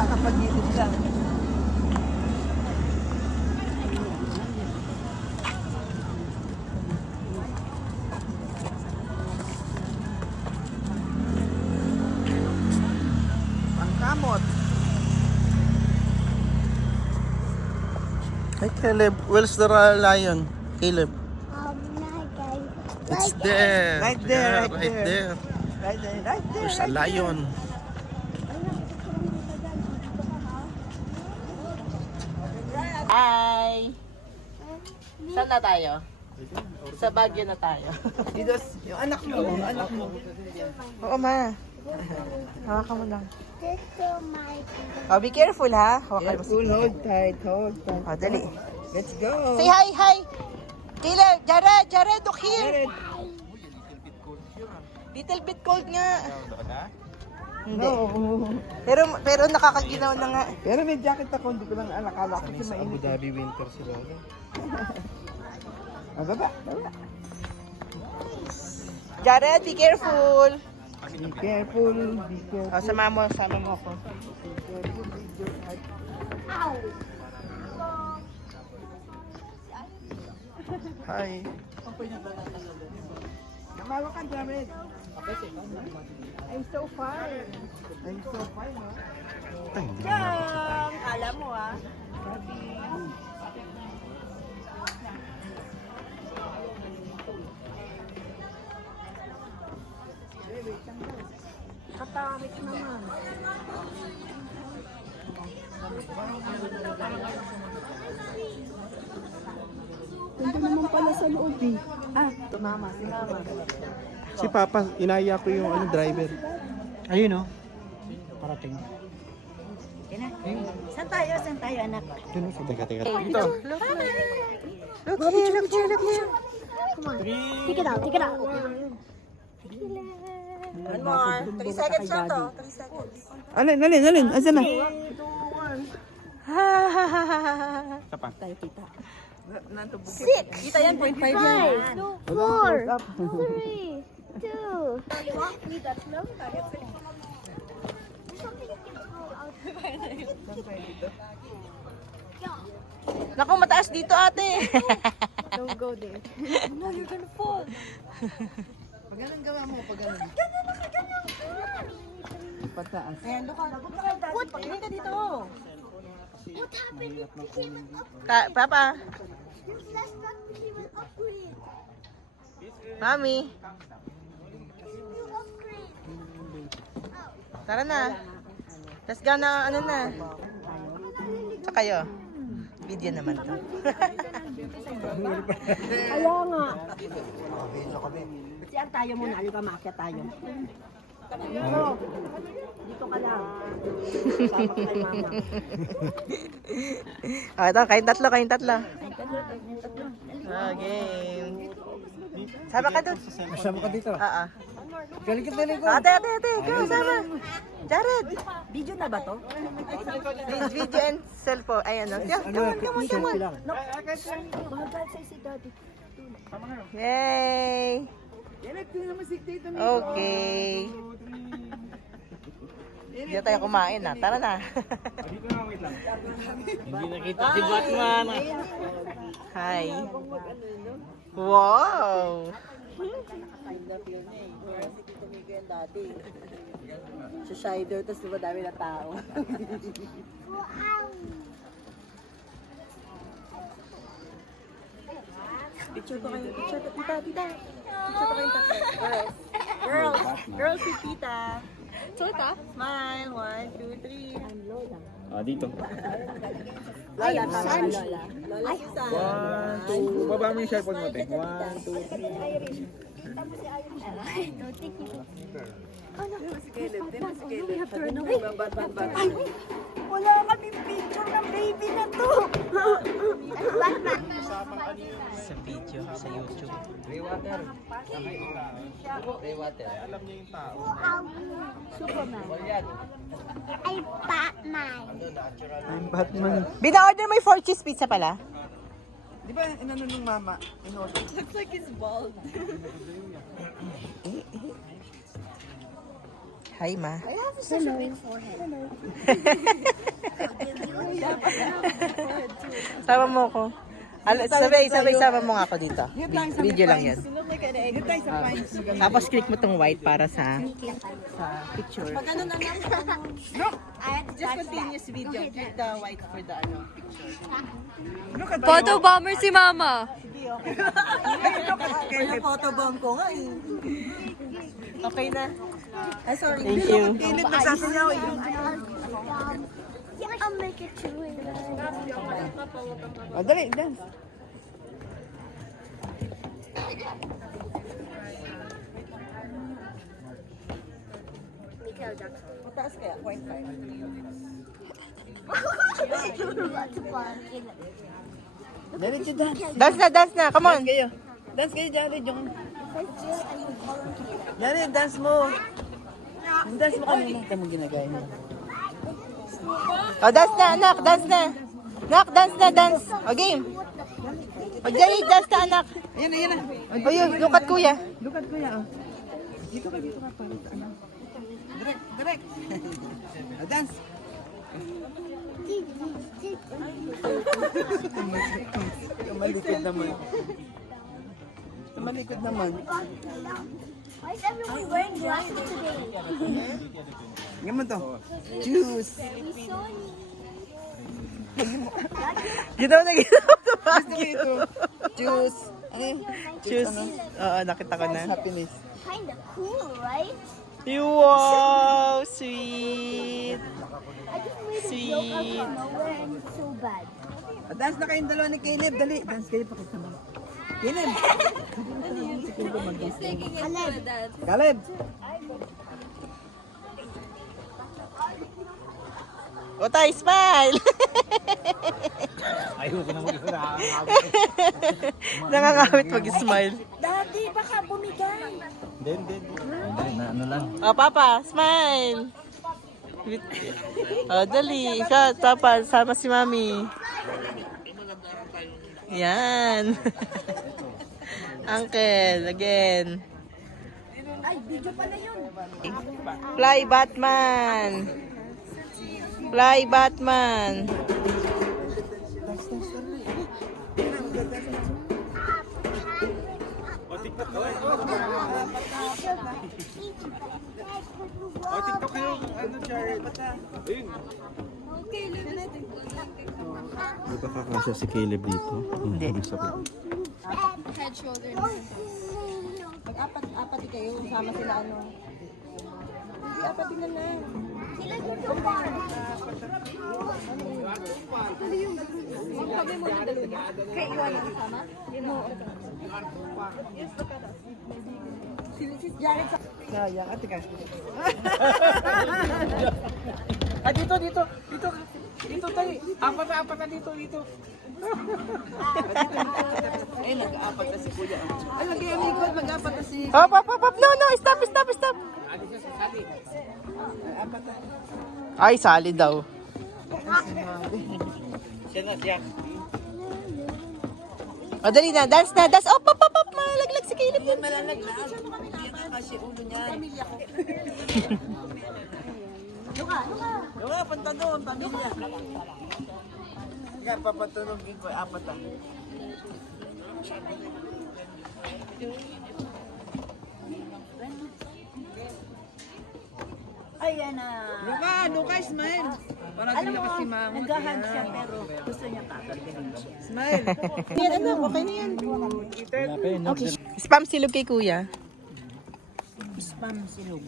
Nakapagilid lang. Pangkamot. Hey Caleb, where's the lion? Caleb. It's there. Right there, Yeah, right there. there. Right there, right there. There's a lion. Hi! Saan na tayo? Sa Baguio na tayo. Dito, yung anak mo, Oo, ma. Hawakan mo lang. Oh, be careful, ha? Hawakan mo. Careful, hold tight, hold tight. Oh, dali. Let's go. Say hi, hi. Caleb, Jared, look here. Little bit cold nga. Hindi. No. Pero nakakaginaw na nga. Pero may jacket ako, hindi ko lang alakala kasi mainit. Abu Dhabi winter sila. Ah, baba, baba. Jared, be careful. Be careful, be careful. Oh, sama mo ako. Hi. Kamawa ka, Jared. I'm so fine. I'm so fine, ha? Ay, hindi na Yang, alam mo ah. Katawit naman. Ganda naman pala sa loob, eh. Si mama. Si Papa, inaya ko yung driver. Ayun oh. Parating. Saan tayo anak? Teka. Dito. Look here. Come on. Take it out. One more. 3 seconds lang to. 3 seconds. Alin. Asan na? Tayo kita. Six. Kita yan, 0.5 yan. 4, 3, 2. Naku, mataas dito ate. Don't go there. No, you're gonna fall. Pag ganun gawa mo, pag ganun. Pataas. Ayan, look out. Pagtingin ka dito. What happened if we came an upgrade? Papa, Let's not became an upgrade. Mami, You upgrade. tara na. Let's go na, ano na. Sa kayo. Video naman to. Kaya nga. Siyan tayo muna, halika maakyat tayo. Dito ka lang. Sama ka kay mama. Ito, kayong tatlo. Okay. Sama ka doon. Masama ka dito. Oo. Galing ka talig ko. Ate, go, sama. Jared. Video na ba to? Video and cellphone. Ayan, no. Come on. Yay. Okay. Hindi na tayo kumain na. Tara na. Hindi nakita si Batman. Hi. Wow. Sa Shider, tapos diba dami na tao. Picture ko kayo, tita. Picture ko kayong tatlo. Girls si tita. Smile, 1, 2, 3. Dito. Lola, tama ka, Lola. Lola, Susan. 1, 2. Baba mo yung cellphone mo, te. 1, 2, 3. Wala kaming picture ng baby na to. Sa video, sa YouTube. Superman. Ay, Batman. I'm Batman. Bina-order mo yung 4 cheese pizza pala? Di ba inano nung mama? Looks like he's bald. Hi, Ma. I have such a big forehead. Sama mo ko. Sabay sama mo nga ako dito. Video lang yan. Dito tayo sa pines. Tapos click mo tong white para sa picture. Pag ano na lang, just continuous video. Click the white for the ano, picture. Photo bomber si Mama. Kaya photobomb ko nga eh. Okay na. Ay, sorry. Thank you. Init nagsasayaw eh. Yeah, I'll make it too. O, dali, dance. Michael Jackson. Mataas kaya, 0.5. You're about to fall in. Diretso dance. Dance na. Come on. Kayo. Dance kayo, Jared. Yung... Jared, dance mo. Yung dance mo kanina. Ito mo ginagaya mo. Oh, dance na, anak. Dance na. Anak, dance. O, game. O, Jerry, dance na, anak. Ayan na, ayan na. O, yun, lukat kuya. Lukat ko yan. Dito ka para sa ano. Direct. O, dance. Tumalikod naman. Why is everyone wearing glasses today? Ngayon mo to. Juice. Ginawa na ginawa. Ito. Juice. Ano yun? Choose. Oo, nakita ko na. Happiness. Kinda cool, right? Wow, sweet. I just made a joke out of nowhere and it's so bad. O, dance na kayong dalawa ni Caleb. Dali. Dance kayo. Pakita mo. Caleb. Caleb. O, tayo, smile. Ayoko na mag-isa. Nangangawit mag-smile. Daddy, baka bumigay. Hindi. Ano lang. O, Papa, smile. O, dali. Ikaw, Papa, sama si Mami. Yan. Uncle, again. Ay, video pala yun. Fly, Batman. Fly, Batman. TikTok kayo. Ano, Jared? Di ba kakasya si Caleb dito? Hindi. Apat kayo, sama sila ano. Apat na lang. Sila yung tumpang. Sabi mo na dalo niya. Kaya iwan ang sama? Si Jared sa... Sayang. Ate ka. Ah, dito tayo. Apat na dito. Ay, nag-aapat na si Kuya. Ay, lagi ang likod. Mag-aapat na si... Hop. No, stop. Ay, sali daw. O, dali na. Dance na. Op. Malaglag si Caleb. Yan, malalaglag. Hindi nga kasi ulo niya. Yung nga, punta doon. Pamilya. Nga, papatunogin ko. Apat ah. Ayan na. Luka, smile. Para Alam mo, nag-hug siya pero gusto niya kakagaling siya. Smile. Yan, anak. Okay na yan. Okay. Spam silog kay kuya. Spam silog.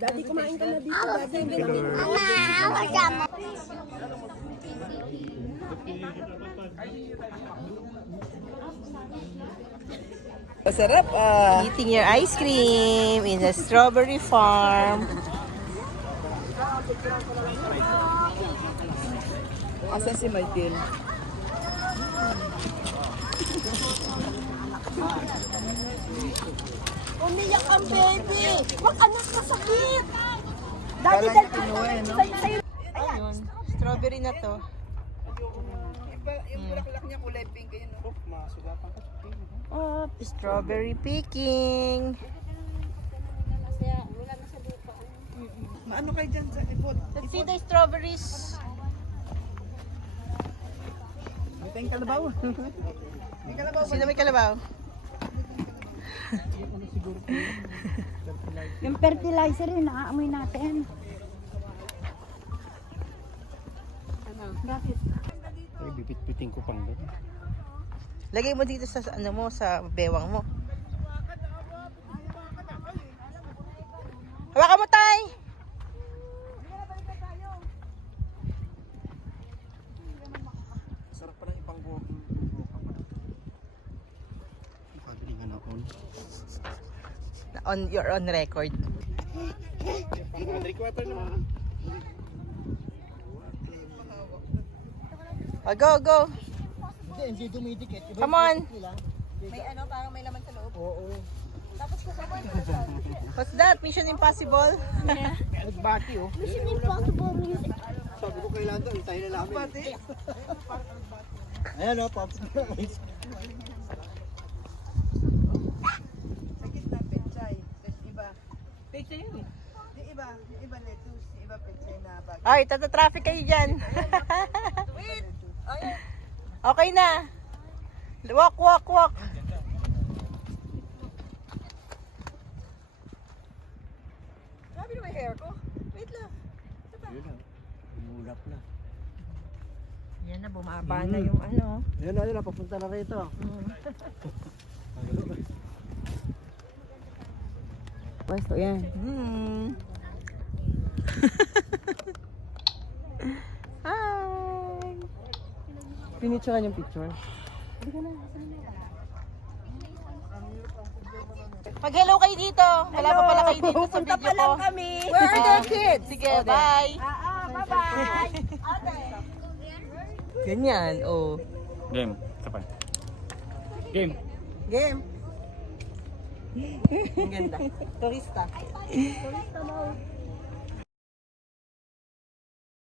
Daddy, kumain ka na dito. Daddy, Mama, Masarap ah. Eating your ice cream in a strawberry farm. Asan si Michael? umiyak ang baby. Wag anak kasakit. Daddy, sa'yo. Ayun. Strawberry na to. Yung bulaklak niya kulay pink. Yun, no? Oh, strawberry picking. Maano kayo dyan sa ipot? Let's see the strawberries. May tayong kalabaw. May kalabaw. Sino may kalabaw? Yung fertilizer yun, naaamoy natin. Ay, bibit-biting ko pang doon. Lagay mo dito sa ano mo, sa bewang mo. Hawakan mo, Tay! Sarap pala ipang buhok. Pagalingan ako. You're on record. Requater naman. Oh, go, go. Hindi dumidikit. Come on. May ano, parang may laman sa loob. Oo. What's that? Mission Impossible? Nagbati oh. Mission Impossible music. Sabi ko kailangan to, hintayin na namin. Bati. Ayan oh, Pops. Sa gitna, pechay. Tapos iba. Picture yun eh. Yung iba lettuce. Yung iba pechay na bag. Ay, tata-traffic kayo dyan. Wait! Ay, Okay na. Walk, walk, walk. grabe na may hair ko. Wait lang. Yun na. Umulap na. Yan na, bumaba na yung ano. Yun na, papunta na rito. Pwesto yan. Hi! Pinicturean yung picture. Mag-hello kayo dito. Wala pa pala kayo dito sa Punta video pa lang ko. kami. Where are their kids? Sige, bye. Bye-bye. Ganyan, oh. Game. Kapag. Game. Game. Ang ganda. Turista. Turista mode.